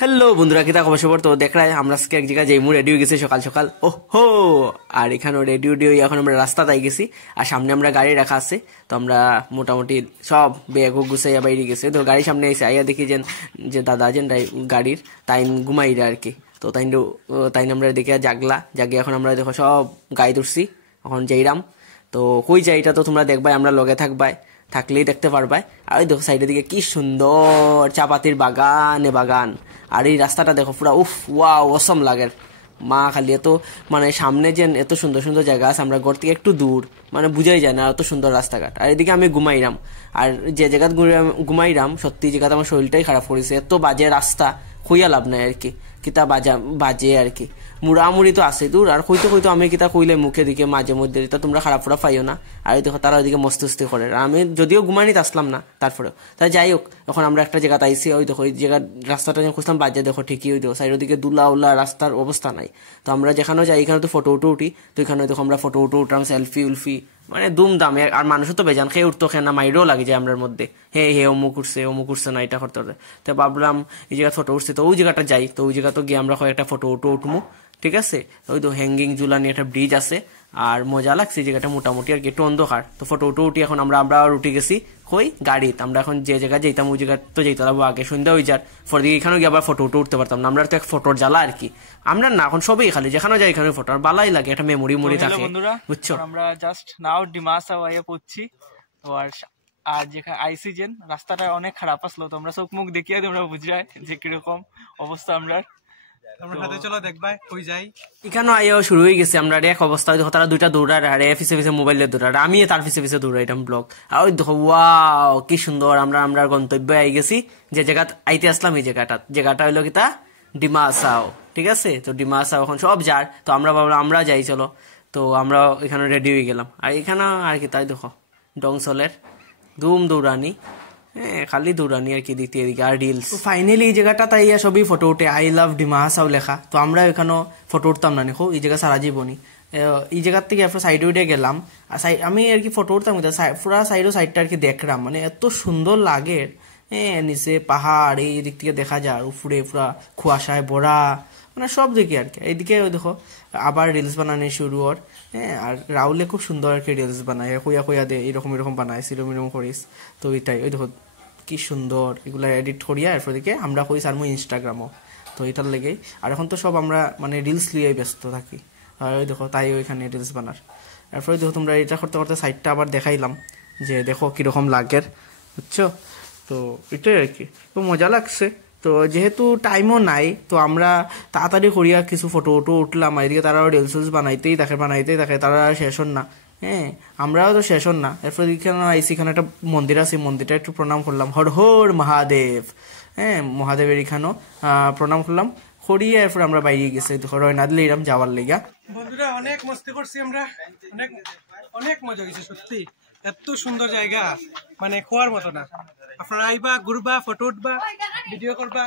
Hello বন্ধুরা, কিতা খবর সবর? তো দেখ রায় আমরা আজকে এক জায়গায় যাইমু, রেডি হয়ে গেছি সকাল সকাল। ও হো, আর এখানেও রেডি হয়ে এখন আমরা রাস্তাতে আই গেছি। আর সামনে আমরা গাড়ি রাখা আছে, তো আমরা মোটামুটি সব ব্যাগ গুছাইয়া বাইরে গেছে। তো গাড়ির সামনে এসে আইয়া দেখি যে দাদা যেন গাড়ির তাইন ঘুমাইরা আর কি। তো তাইন আমরা দেখে জাগে এখন আমরা দেখো সব গাড়ি তুলছি, এখন যাইরাম। তো কই যাইটা তো তোমরা দেখবাই, আমরা লগে থাকলেই দেখতে পারবাই। আর ওই দেখো সাইডের দিকে কি সুন্দর চাপাতির বাগান। আর এই রাস্তাটা দেখো পুরা উফ ওয়াও অসম লাগে মা। খালি এত মানে সামনে যে এত সুন্দর সুন্দর জায়গা আছে, আমরা ঘর থেকে একটু দূর, মানে বুঝাই যায় না এত সুন্দর রাস্তাঘাট। আর এদিকে আমি ঘুমাইরাম, আর যে জায়গা ঘুমাইরাম সত্যি জায়গাতে আমার শরীরটাই খারাপ করেছে। এত বাজে রাস্তা, খুইয়া লাভ নাই আর কি, কিতা বাজে আর কি। মুড়ামুড়ি তো আছে দূর, আর কইতো আমি কিতা কইলে মুখে দিকে মাঝে মধ্যে তা তোমরা খারাপ পাইও না। আর দেখো তারা ওইদিকে মস্তি করে, আর আমি যদিও ঘুমাইনিতে আসলাম না, তারপরেও তাই যাই হোক, এখন আমরা একটা জায়গাতে আইসি। ওই দেখো ওই জায়গার রাস্তাটা যখন খুঁজলাম বাজে, দেখো ঠিকই ওই দেখো সাইডের দিকে দুলা উল্লা রাস্তার অবস্থা নাই। তো আমরা যেখানেও যাই, এখানে তো ফটো উঠি, তো এখানে দেখো আমরা ফটো উঠলাম, সেলফি উলফি মানে দুমদাম। আর মানুষও তো বেজান খেয়ে উঠতো, খেয়ে না মাইরেও লাগে যায় আমরার মধ্যে, হে অমুক উঠছে না, এটা করতে হবে। তো ভাবলাম এই জায়গা ফটো উঠছে, তো ওই জায়গাটা যাই। তো ওই জায়গা তো গিয়ে আমরা কয়েকটা ফটো উঠমু, ঠিক আছে। ওই তো হ্যাঙ্গিং ঝুলানি একটা ব্রিজ আছে, আর মজা লাগছে জায়গাটা মোটামুটি আর কি, একটু অন্ধকার। তো ফটো উঠি, এখন আমরা উঠে গেছি কই গাড়িতে। আমরা এখন যে জায়গায় যেতাম ওই জায়গা তো যেতে লাগবো আগে, সন্ধ্যা হয়ে যার পর দিকে এখানেও গিয়ে আবার ফটো উঠতে পারতাম না। আমরা তো এক ফটোর জ্বালা আর কি, আমরা না এখন সবই খালি যেখানে যাই এখানে ফটো, আর বালাই লাগে, একটা মেমোরি থাকে, বুঝছো। আমরা জাস্ট নাও ডিমাসা আইয়া পড়ছি। তো আর যেখানে আইসিজেন রাস্তাটা অনেক খারাপ আসলো, তো আমরা চোখ মুখ দেখিয়ে তোমরা বুঝাই যে কিরকম অবস্থা। আমরা চলো দেখবাই কই যাই। এখানে আইও শুরু হয়ে গেছে আমরা এক অবস্থা। দেখো তারা দুইটা দৌড়ার, আর পিছে পিছে মোবাইলে দৌড়ার, আমি তার পিছে দৌড়াইতাম ব্লগ। আর ওই দেখো ওয়াও কি সুন্দর, আমরা গন্তব্যে আই গেছি। যে জায়গা আইতে আসলাম, এই জায়গাটা হইলো কিতা ডিমাসাও, ঠিক আছে। তো ডিমাসাও এখন সব যার, তো আমরা ভাবলাম আমরা যাই চলো। তো আমরা এখানে রেডি হয়ে গেলাম, আর এখানে আর কি তাই দেখো ডংসলের দৌড়ানি, খালি দৌড়ানি আর কি দিতে এদিকে, আর রিলস। ফাইনালি এই জায়গাটা তাই সবই ফটো উঠে, আই লাভ ডিমাহাসাও লেখা। তো আমরা এখানেও ফটো উঠতাম না, দেখো এই জায়গা সারা জীবনই। এই জায়গার থেকে আপনার সাইডে উঠে গেলাম, আর আমি আর কি ফটো উঠতাম, পুরা সাইডটা আর কি দেখলাম, মানে এত সুন্দর লাগে। নিচে পাহাড়, এই দিক থেকে দেখা যায়, উপরে পুরা কুয়াশায় ভরা, মানে সব দিকে আর কি। এইদিকে দেখো আবার রিলস বানানো শুরু ওর। আর রাহুলে খুব সুন্দর আর কি রিলস বানায়, কইয়া দে এরকম বানায়, এরকম করিস। তো এটাই ওই দেখো কি সুন্দর, এগুলা এডিট করিয়া এরপর দিকে আমরা করি সারমু ইনস্টাগ্রামও। তো এটার লেগেই, আর এখন তো সব আমরা মানে রিলস লিয়ে ব্যস্ত থাকি। আর ওই দেখো তাই ওইখানে রিলস বানার। এরপরে দেখো তোমরা এটা করতে করতে সাইডটা আবার দেখাইলাম, যে দেখো কিরকম লাগের, বুঝছো। তো এটাই আর কি, তো মজা লাগছে। তো যেহেতু টাইমও নাই, তো আমরা তাড়াতাড়ি করিয়া কিছু ফটো উঠলাম। এদিকে তারা রিলস বানাইতেই থাকে, তারা শেষ হন না। আমরাও তো শেষ হন না। এরপর এখানে একটা মন্দির আছে, মন্দিরটা একটু প্রণাম করলাম, হর হর মহাদেব। মহাদেবের এখানেও প্রণাম করলাম, করিয়া এরপর আমরা বাইরে গেছি রয়না দিলাম যাওয়ার লেগা। বন্ধুরা অনেক মস্তি করছি আমরা, অনেক মজা হয়েছে সত্যি। এত সুন্দর জায়গা, মানে খোয়ার মতো না। আপনারা আইবা, ঘুরবা, ফটো উঠবা, ভিডিও করবা।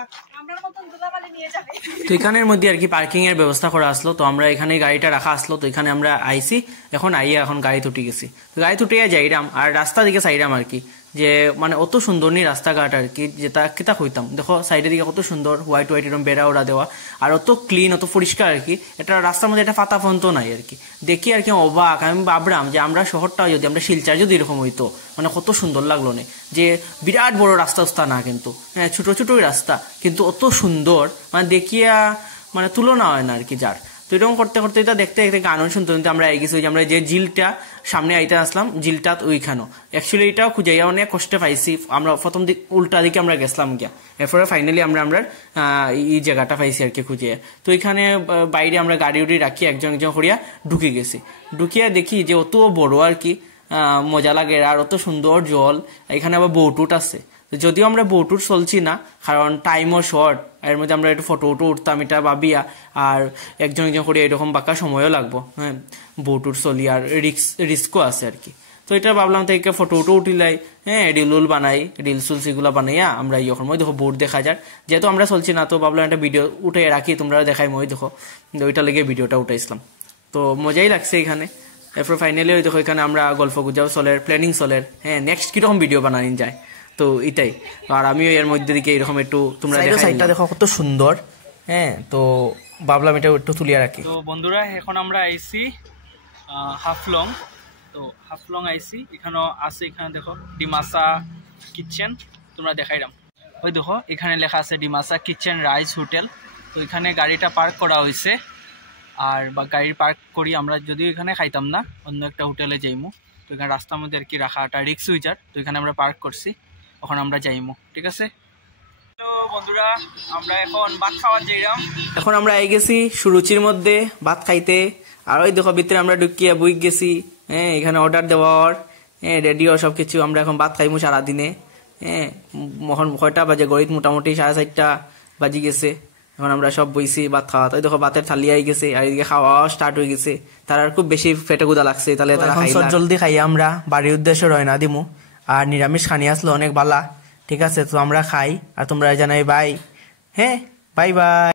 তো এখানের মধ্যে আর কি পার্কিং এর ব্যবস্থা করা আসলো, তো আমরা এখানে গাড়িটা রাখা আসলো। তো এখানে আমরা আইসি, এখন গাড়ি তুটি গেছি। তো গাড়ি তুটিয়া যাইরাম, আর রাস্তা দিকে সাইরাম আর কি, যে মানে অত সুন্দর নি রাস্তাঘাট আর কি, যেটা কিতা হইতাম। দেখো সাইডের দিকে কত সুন্দর হোয়াইট এরকম বেড়া ওড়া দেওয়া, আর অত ক্লিন, অত পরিষ্কার আর কি। এটা রাস্তার মধ্যে একটা পাতা ফন্ত নাই আর কি। দেখি আর কি অবাক, আমি ভাবলাম যে আমরা শহরটা যদি আমরা শিলচার যদি এরকম হইতো, মানে কত সুন্দর লাগলো না। যে বিরাট বড় রাস্তা না কিন্তু, ছোট ছোটই রাস্তা, কিন্তু অত সুন্দর, মানে দেখিয়া মানে তুলনা হয় না আর কি যার। তো এরকম করতে করতে এটা দেখতে গান শুনতে শুনতে আমরা এগিয়েছি। ওই যে আমরা যে জিলটা সামনে আইতে আসলাম, জিলটা ওইখানেও অ্যাকচুয়ালি এটাও খুঁজাইয়া অনেক কষ্টে পাইছি। আমরা প্রথম দিক উল্টা দিকে আমরা গেছিলাম গিয়া, এরপরে ফাইনালি আমরা এই জায়গাটা পাইছি আর কি খুঁজিয়ে। তো এখানে বাইরে আমরা গাড়ি উড়ি রাখি, একজন করিয়া ঢুকে গেছি। ঢুকিয়া দেখি যে অত বড় আর কি, মজা লাগে, আর অত সুন্দর জল। এখানে আবার বোট আছে, যদিও আমরা বোট চলছি না, কারণ টাইমও শর্ট। এর মধ্যে আমরা একটু ফটো উঠতাম এটা ভাবিয়া, আর একজন করে এরকম বাঁকা সময়ও লাগবো। বোট চলি, আর রিস্কও আছে আর কি। তো এটা ভাবলাম থেকে ফটো উঠিলাই, রিলুল বানাই, রিলস এগুলো বানাইয়া আমরা ইয়খন মই দেখো বোট দেখা যায়। যেহেতু আমরা চলছি না, তো ভাবলাম একটা ভিডিও উঠে রাখি, তোমরা দেখাই মই দেখো, ওইটা লেগে ভিডিওটা উঠাইছিলাম। তো মজাই লাগছে এখানে। এরপর ফাইনালি ওই দেখো এখানে আমরা গল্প গুজাও চলের, প্ল্যানিং চলের, নেক্সট কিরকম ভিডিও বানানি যায়। তো তো এটাই। আর আমিও এর মধ্যে দিকে এরকম একটু তোমরা সাইডটা দেখো কত সুন্দর। হ্যাঁ, তো ভাবলাম এটা একটু তুলিয়া রাখি। তো বন্ধুরা এখন আমরা আইসি হাফলং। তো হাফলং আইসি, এখানেও আছে, এখানে দেখো ডিমাসা কিচেন, তোমরা দেখাইলাম। ওই দেখো এখানে লেখা আছে ডিমাসা কিচেন রাইস হোটেল। তো এখানে গাড়িটা পার্ক করা হয়েছে। আর বা গাড়ি পার্ক করি আমরা, যদিও এখানে খাইতাম না, অন্য একটা হোটেলে যাইমু। তো এখানে রাস্তার মধ্যে আর কি রাখাটা রিক্স উইজার, তো এখানে আমরা পার্ক করছি, এখন আমরা যাইমু, ঠিক আছে। তো বন্ধুরা আমরা এখন ভাত খাওয়ার যাইলাম। এখন আমরা আই গেছি সুরুচির মধ্যে ভাত খাইতে। আর ওই দেখো ভিতরে আমরা ঢুকিয়ে বুই গেছি। হ্যাঁ, এখানে অর্ডার দেওয়ার, হ্যাঁ রেডিও সব কিছু। আমরা এখন ভাত খাইমু সারাদিনে। হ্যাঁ, এখন কয়টা বাজে গড়িত মোটামুটি 4:30 বাজি গেছে। এখন আমরা সব বইছি ভাত খাওয়া। তাই দেখো ভাতের থালি আই গেছে, আর এদিকে খাওয়া স্টার্ট হয়ে গেছে। তারা খুব বেশি পেটে গুদা লাগছে, তাহলে তারা জলদি খাই আমরা বাড়ির উদ্দেশ্যে রয়না দিমু। আর নিরামিষ খানি আসলো অনেক ভালা, ঠিক আছে। তো আমরা খাই আর তোমরা জানাই বাই। হ্যাঁ, বাই বাই।